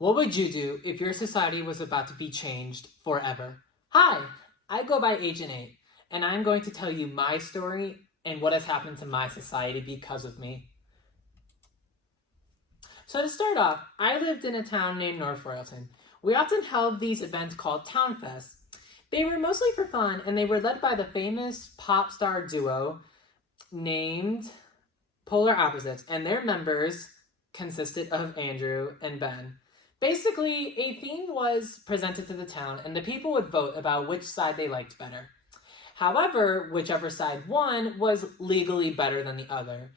What would you do if your society was about to be changed forever? Hi, I go by Agent 8, and I'm going to tell you my story and what has happened to my society because of me. So to start off, I lived in a town named North Royalton. We often held these events called Town Fest. They were mostly for fun, and they were led by the famous pop star duo named Polar Opposites, and their members consisted of Andrew and Ben. Basically, a theme was presented to the town, and the people would vote about which side they liked better. However, whichever side won was legally better than the other.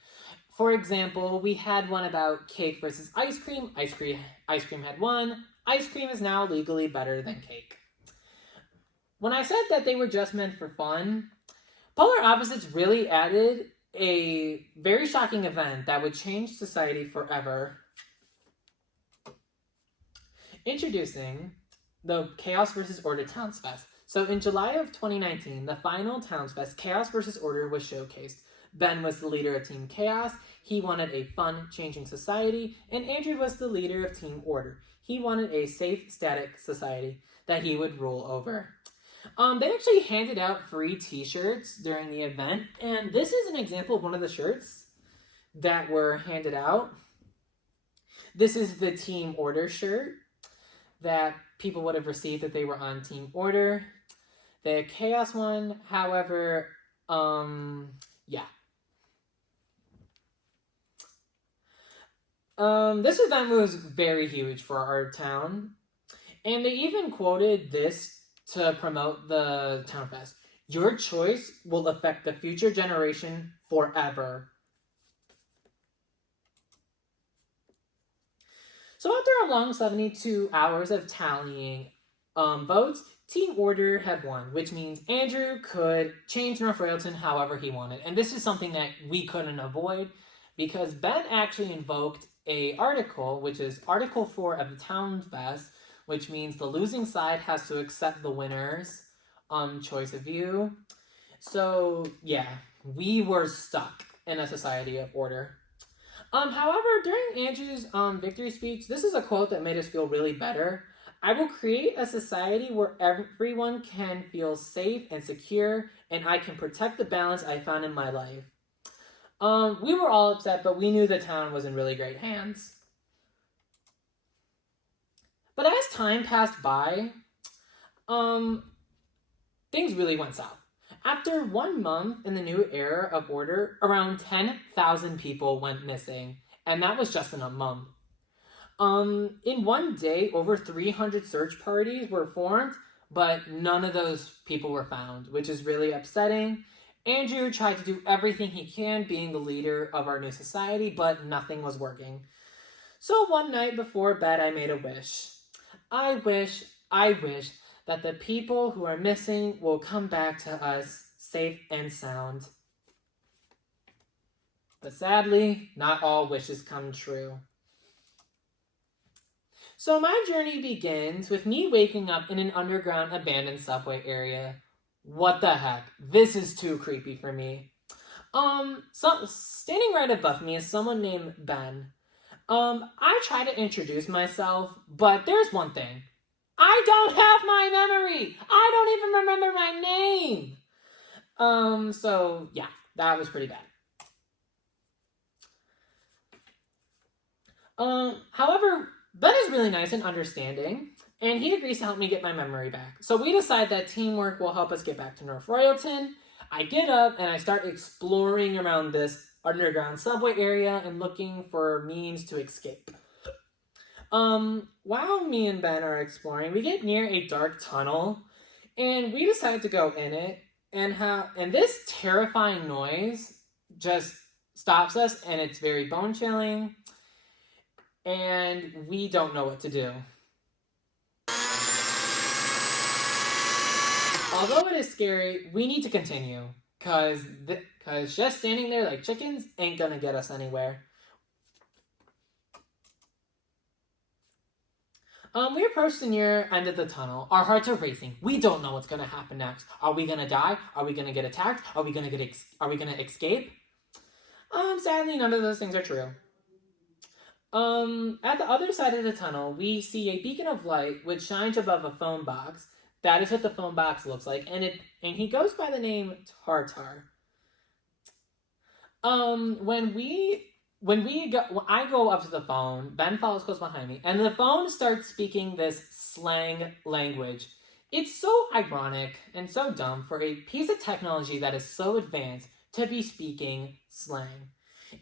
For example, we had one about cake versus ice cream. Ice cream had won. Ice cream is now legally better than cake. When I said that they were just meant for fun, Polar Opposites really added a very shocking event that would change society forever. Introducing the Chaos vs. Order Towns Fest. So in July of 2019, the final Towns Fest, Chaos vs. Order, was showcased. Ben was the leader of Team Chaos. He wanted a fun, changing society. And Andrew was the leader of Team Order. He wanted a safe, static society that he would rule over. They actually handed out free t-shirts during the event, and this is an example of one of the shirts that were handed out. This is the Team Order shirt that people would have received if they were on Team Order. The Chaos one, however, yeah. This event was very huge for our town, and they even quoted this to promote the Town Fest. Your choice will affect the future generation forever. So after a long 72 hours of tallying votes, Team Order had won, which means Andrew could change North Royalton however he wanted. And this is something that we couldn't avoid because Ben actually invoked a article, which is Article 4 of the Town Fest, which means the losing side has to accept the winner's choice of view. So yeah, we were stuck in a society of order. However, during Andrew's victory speech, this is a quote that made us feel really better. I will create a society where everyone can feel safe and secure, and I can protect the balance I found in my life. We were all upset, but we knew the town was in really great hands. But as time passed by, things really went south. After 1 month in the new era of order, around 10,000 people went missing, and that was just in a month. In one day, over 300 search parties were formed, but none of those people were found, which is really upsetting. Andrew tried to do everything he can, being the leader of our new society, but nothing was working. So one night before bed, I made a wish. I wish that the people who are missing will come back to us safe and sound. But sadly, not all wishes come true. So my journey begins with me waking up in an underground abandoned subway area. What the heck? This is too creepy for me. Standing right above me is someone named Ben. I try to introduce myself, but there's one thing. I don't have my memory! I don't even remember my name! So yeah, that was pretty bad. However, Ben is really nice and understanding, and he agrees to help me get my memory back. So we decide that teamwork will help us get back to North Royalton. I get up and I start exploring around this underground subway area and looking for means to escape. While me and Ben are exploring, we get near a dark tunnel, and we decide to go in it, and this terrifying noise just stops us, and it's very bone-chilling, and we don't know what to do. Although it is scary, we need to continue, because just standing there like chickens ain't gonna get us anywhere. We approach the near end of the tunnel. Our hearts are racing. We don't know what's gonna happen next. Are we gonna die? Are we gonna get attacked? Are we gonna escape? Sadly, none of those things are true. At the other side of the tunnel, we see a beacon of light which shines above a phone box. That is what the phone box looks like, and he goes by the name Tartar. When I go up to the phone, Ben follows close behind me, and the phone starts speaking this slang language. It's so ironic and so dumb for a piece of technology that is so advanced to be speaking slang.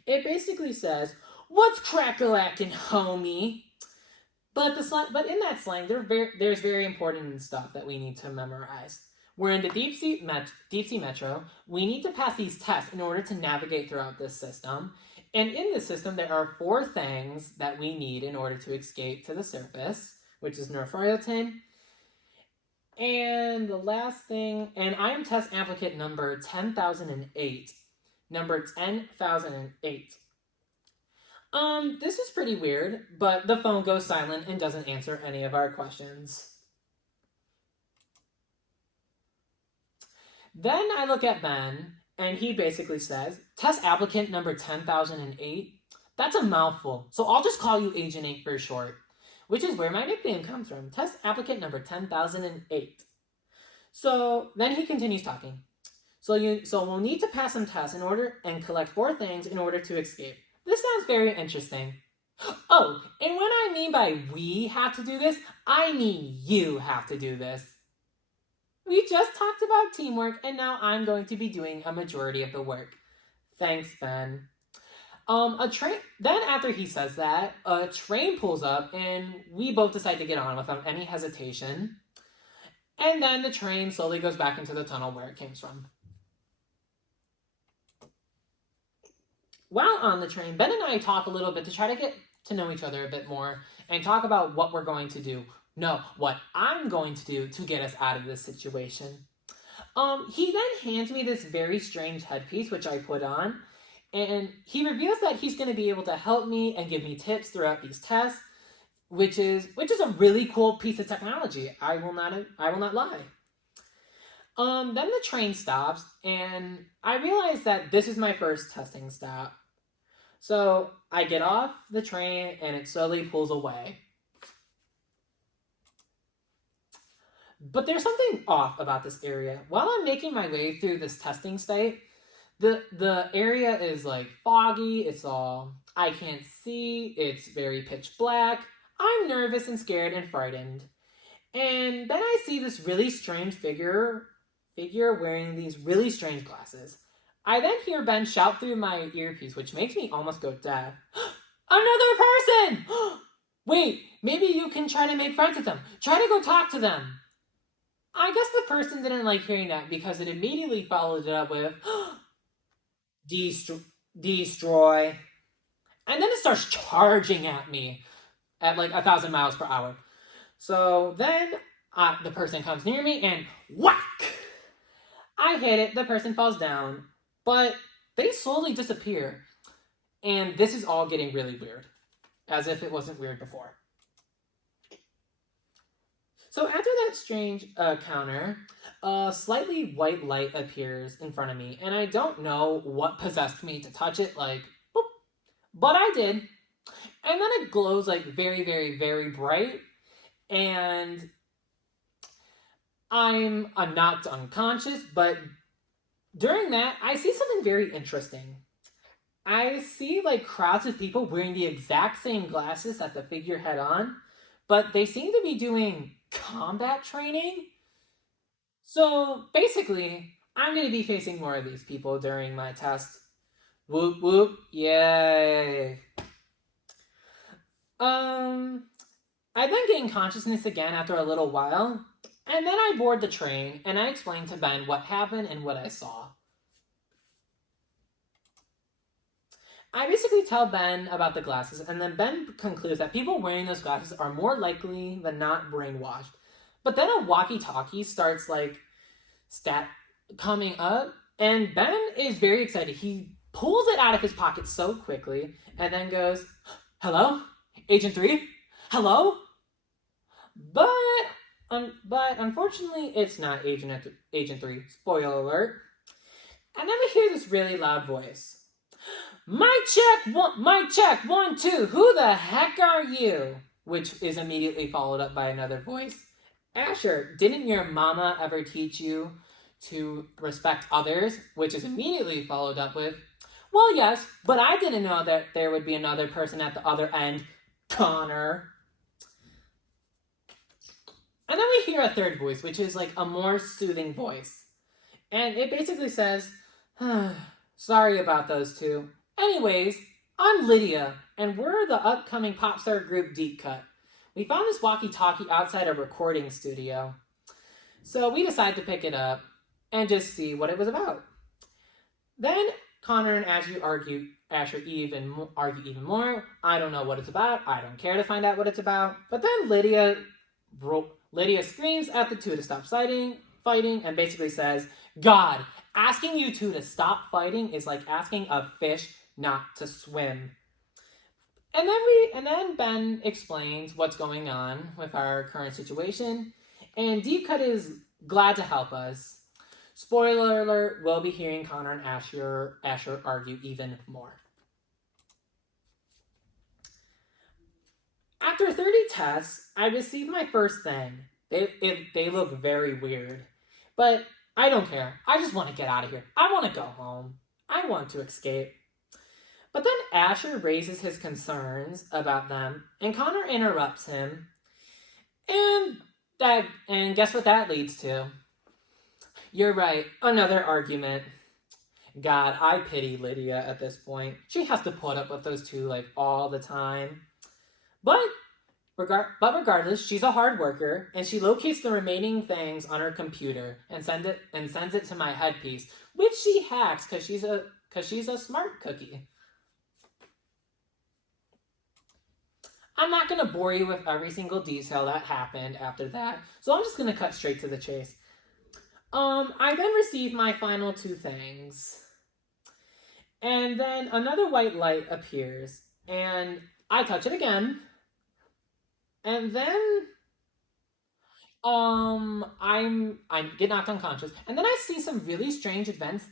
It basically says, "What's crack-a-lackin', homie?" But in that slang, there's very important stuff that we need to memorize. We're in the Deep Sea Metro. We need to pass these tests in order to navigate throughout this system. And in this system, there are 4 things that we need in order to escape to the surface, which is North Royalton. And the last thing, and I am test applicant number 10,008. Number 10,008. This is pretty weird, but the phone goes silent and doesn't answer any of our questions. Then I look at Ben, and he basically says, "Test applicant number 10,008? That's a mouthful, so I'll just call you Agent 8 for short," which is where my nickname comes from. Test applicant number 10,008. So then he continues talking. So we'll need to pass some tests in order and collect 4 things in order to escape. This sounds very interesting. Oh, and when I mean by we have to do this, I mean you have to do this. We just talked about teamwork, and now I'm going to be doing a majority of the work. Thanks, Ben. Then after he says that, a train pulls up, and we both decide to get on without any hesitation. And then the train slowly goes back into the tunnel where it came from. While on the train, Ben and I talk a little bit to try to get to know each other a bit more and talk about what we're going to do. No, what I'm going to do to get us out of this situation. He then hands me this very strange headpiece, which I put on, and he reveals that he's going to be able to help me and give me tips throughout these tests, which is a really cool piece of technology. I will not lie. Then the train stops, and I realize that this is my first testing stop. So I get off the train, and it slowly pulls away. But there's something off about this area. While I'm making my way through this testing site, the area is like foggy, I can't see, it's very pitch black. I'm nervous and scared and frightened. And then I see this really strange figure wearing these really strange glasses. I then hear Ben shout through my earpiece, which makes me almost go deaf. "Another person!" "Wait, maybe you can try to make friends with them. Try to go talk to them." I guess the person didn't like hearing that because it immediately followed it up with destroy. And then it starts charging at me at like 1,000 miles per hour. So then the person comes near me and whack! I hit it, the person falls down, but they slowly disappear. And this is all getting really weird, as if it wasn't weird before. So after that strange counter, a slightly white light appears in front of me, and I don't know what possessed me to touch it, like, boop, but I did. And then it glows like very, very, very bright, and I'm knocked unconscious, but during that, I see something very interesting. I see like crowds of people wearing the exact same glasses that the figure had on, but they seem to be doing combat training. So basically, I'm going to be facing more of these people during my test. Whoop whoop, yay. I then gain consciousness again after a little while, and then I board the train, and I explain to Ben what happened and what I saw. I basically tell Ben about the glasses, and then Ben concludes that people wearing those glasses are more likely than not brainwashed. But then a walkie-talkie starts coming up, and Ben is very excited. He pulls it out of his pocket so quickly, and then goes, "Hello? Agent 3? Hello?" But unfortunately, it's not Agent 3. Spoiler alert. And then we hear this really loud voice. Mic check, 1, 2. Who the heck are you? Which is immediately followed up by another voice. Asher, didn't your mama ever teach you to respect others? Which is immediately followed up with, well, yes, but I didn't know that there would be another person at the other end, Connor. And then we hear a third voice, which is like a more soothing voice. And it basically says, sorry about those two. Anyways, I'm Lydia, and we're the upcoming pop star group Deep Cut. We found this walkie-talkie outside a recording studio. So we decided to pick it up and just see what it was about. Then Connor and Asher argue even more. I don't know what it's about. I don't care to find out what it's about. But then Lydia screams at the two to stop fighting and basically says, God, asking you two to stop fighting is like asking a fish not to swim. And then Ben explains what's going on with our current situation, and Deep Cut is glad to help us. Spoiler alert, we'll be hearing Connor and Asher argue even more. After 30 tests, I received my first thing. They look very weird, but I don't care. I just want to get out of here. I want to go home. I want to escape. But then Asher raises his concerns about them, and Connor interrupts him. And guess what that leads to? You're right, another argument. God, I pity Lydia at this point. She has to put up with those two like all the time. But regardless, she's a hard worker, and she locates the remaining things on her computer and sends it to my headpiece, which she hacks because she's a smart cookie. I'm not going to bore you with every single detail that happened after that, so I'm just going to cut straight to the chase. I then received my final two things. And then another white light appears, and I touch it again. And then I get knocked unconscious. And then I see some really strange events.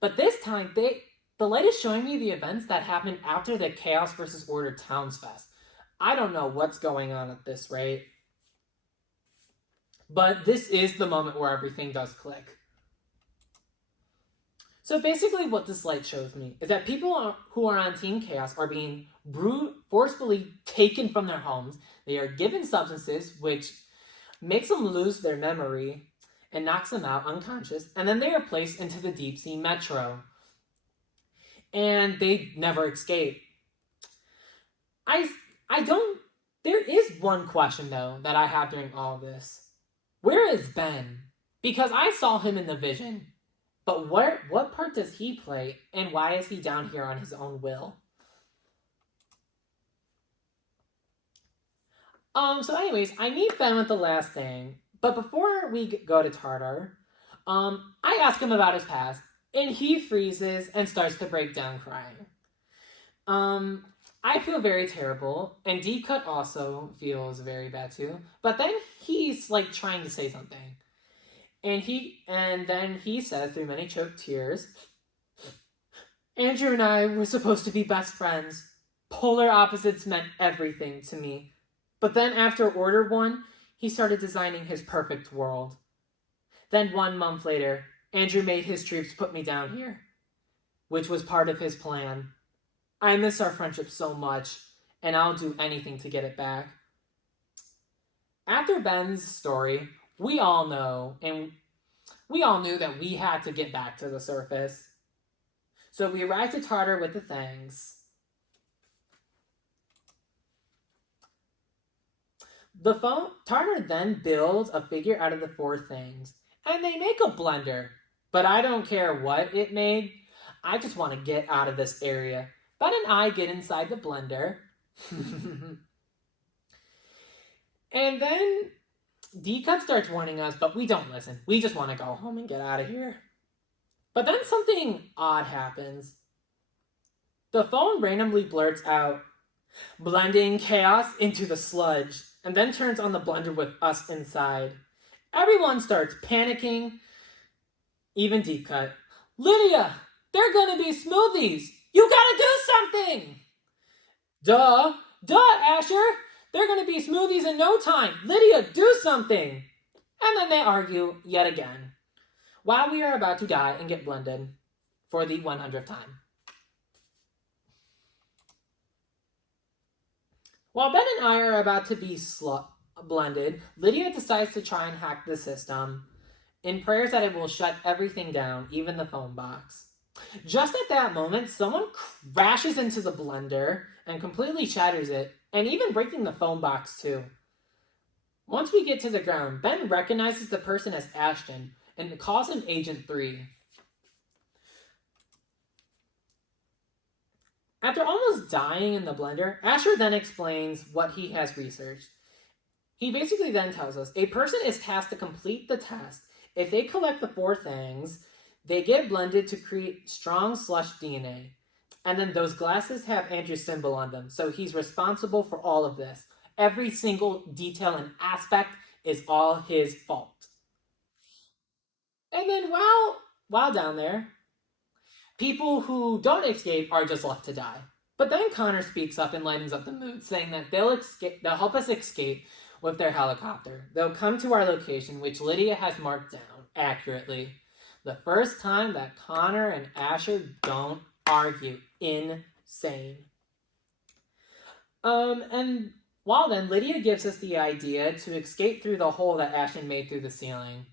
But this time the light is showing me the events that happened after the Chaos vs. Order Towns Fest. I don't know what's going on at this rate. But this is the moment where everything does click. So basically what this light shows me is that people who are on Team Chaos are being forcefully taken from their homes. They are given substances which makes them lose their memory and knocks them out unconscious. And then they are placed into the deep sea metro. And they never escape. There is one question though that I have during all of this. Where is Ben? Because I saw him in the vision. But what part does he play, and why is he down here on his own will? So anyways, I meet Ben with the last thing. But before we go to Tartar, I ask him about his past, and he freezes and starts to break down crying. I feel very terrible, and Deep Cut also feels very bad too. But then he's like trying to say something. And then he says through many choked tears, Andrew and I were supposed to be best friends. Polar opposites meant everything to me. But then after Order 1, he started designing his perfect world. Then 1 month later, Andrew made his troops put me down here, which was part of his plan. I miss our friendship so much, and I'll do anything to get it back. After Ben's story, we all knew that we had to get back to the surface. So we arrived at Tartar with the things. Tartar then builds a figure out of the 4 things, and they make a blender. But I don't care what it made. I just want to get out of this area. Ben and I get inside the blender. And then D-Cut starts warning us, but we don't listen. We just want to go home and get out of here. But then something odd happens. The phone randomly blurts out, blending chaos into the sludge, and then turns on the blender with us inside. Everyone starts panicking, even Deep Cut. Lydia, they're gonna be smoothies! You gotta do something! Duh! Duh, Asher! They're gonna be smoothies in no time! Lydia, do something! And then they argue yet again, while we are about to die and get blended for the 100th time. While Ben and I are about to be blended, Lydia decides to try and hack the system in prayers that it will shut everything down, even the phone box. Just at that moment, someone crashes into the blender and completely shatters it, and even breaking the phone box too. Once we get to the ground, Ben recognizes the person as Ashton and calls him Agent 3. After almost dying in the blender, Asher then explains what he has researched. He basically then tells us a person is tasked to complete the test. If they collect the 4 things, they get blended to create strong slush DNA. And then those glasses have Andrew's symbol on them, so he's responsible for all of this. Every single detail and aspect is all his fault. And then while down there, people who don't escape are just left to die. But then Connor speaks up and lightens up the mood, saying that they'll help us escape with their helicopter. They'll come to our location, which Lydia has marked down accurately. The first time that Connor and Asher don't argue. Insane. And while then, Lydia gives us the idea to escape through the hole that Ashton made through the ceiling.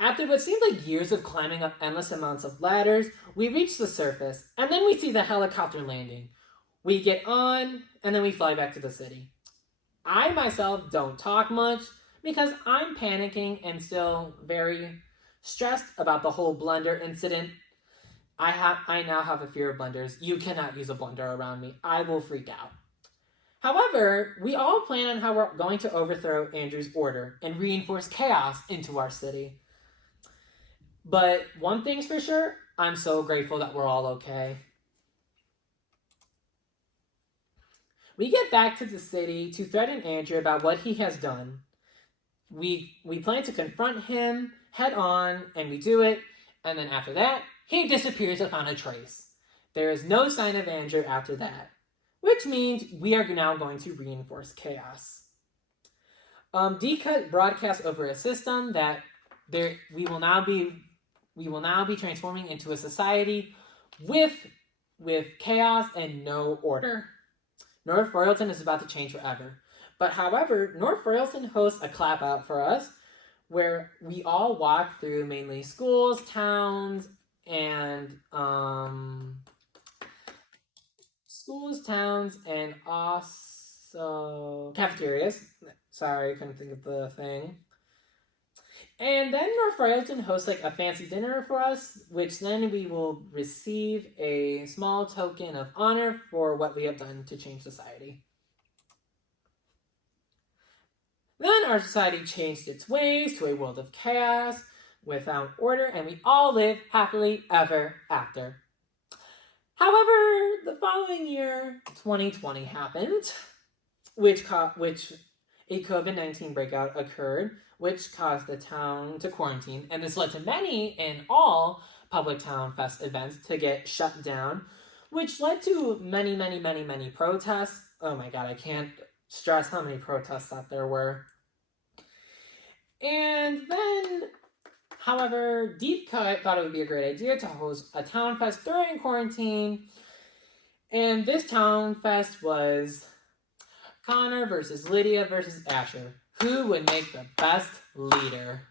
After what seemed like years of climbing up endless amounts of ladders, we reach the surface, and then we see the helicopter landing. We get on, and then we fly back to the city. I myself don't talk much because I'm panicking and still very stressed about the whole blender incident. I now have a fear of blenders. You cannot use a blender around me. I will freak out. However, we all plan on how we're going to overthrow Andrew's order and reinforce chaos into our city. But one thing's for sure, I'm so grateful that we're all okay. We get back to the city to threaten Andrew about what he has done. We plan to confront him head on, and we do it, and then after that, he disappears without a trace. There is no sign of Andrew after that, which means we are now going to reinforce chaos. D-Cut broadcasts over a system that we will now be transforming into a society with chaos and no order. North Royalton is about to change forever. But however, North Royalton hosts a clap out for us where we all walk through mainly schools, towns, and also cafeterias. Sorry, couldn't think of the thing. And then North Royalton hosts like a fancy dinner for us, which then we will receive a small token of honor for what we have done to change society. Then our society changed its ways to a world of chaos, without order, and we all live happily ever after. However, the following year, 2020 happened, which a COVID-19 breakout occurred, which caused the town to quarantine, and this led to many and all public town fest events to get shut down, which led to many, many, many, many protests. Oh my god, I can't stress how many protests that there were. And then, however, Deep Cut thought it would be a great idea to host a town fest during quarantine, and this town fest was Connor versus Lydia versus Asher. Who would make the best leader?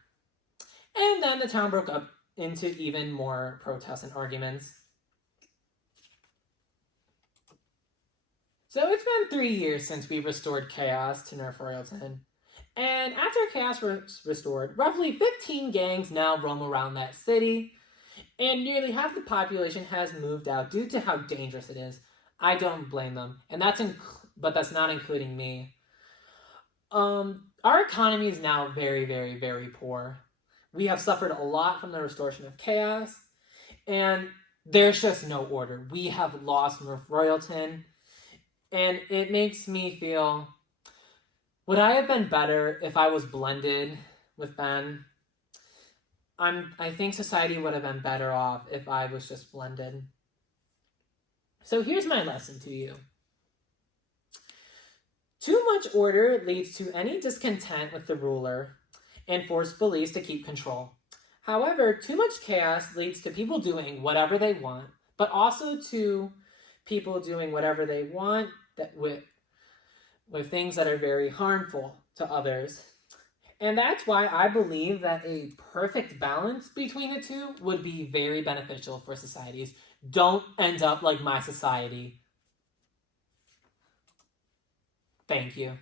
And then the town broke up into even more protests and arguments. So it's been 3 years since we restored chaos to North Royalton. And after chaos was restored, roughly 15 gangs now roam around that city. And nearly half the population has moved out due to how dangerous it is. I don't blame them. And but that's not including me. Our economy is now very, very, very poor. We have suffered a lot from the restoration of chaos, and there's just no order. We have lost North Royalton, and it makes me feel, would I have been better if I was blended with Ben? I think society would have been better off if I was just blended. So here's my lesson to you. Too much order leads to any discontent with the ruler and forced beliefs to keep control. However, too much chaos leads to people doing whatever they want, but also to people doing whatever they want that with things that are very harmful to others. And that's why I believe that a perfect balance between the two would be very beneficial for societies. Don't end up like my society. Thank you.